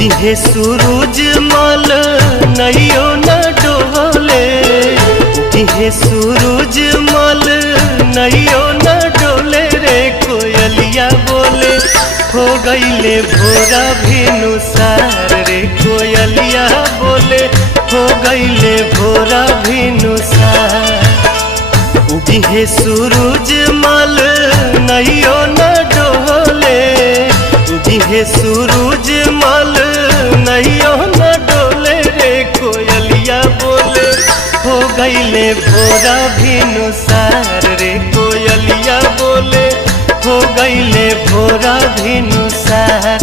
उगिहे सूरज मल नैयो न डोले, उगिहे सूरज मल नैयो न डोले रे कोयलिया बोले हो गईले भोरा भिनुसार रे कोयलिया बोले हो गईले भोरा भिनुसार। उगिहे सूरज मल नैयो न डोले, उगिहे सूरज मल नैयो न डोले रे कोयलिया बोले हो गईले भोरा भिनुसार रे कोयलिया बोले हो गईले भोरा भिनुसार।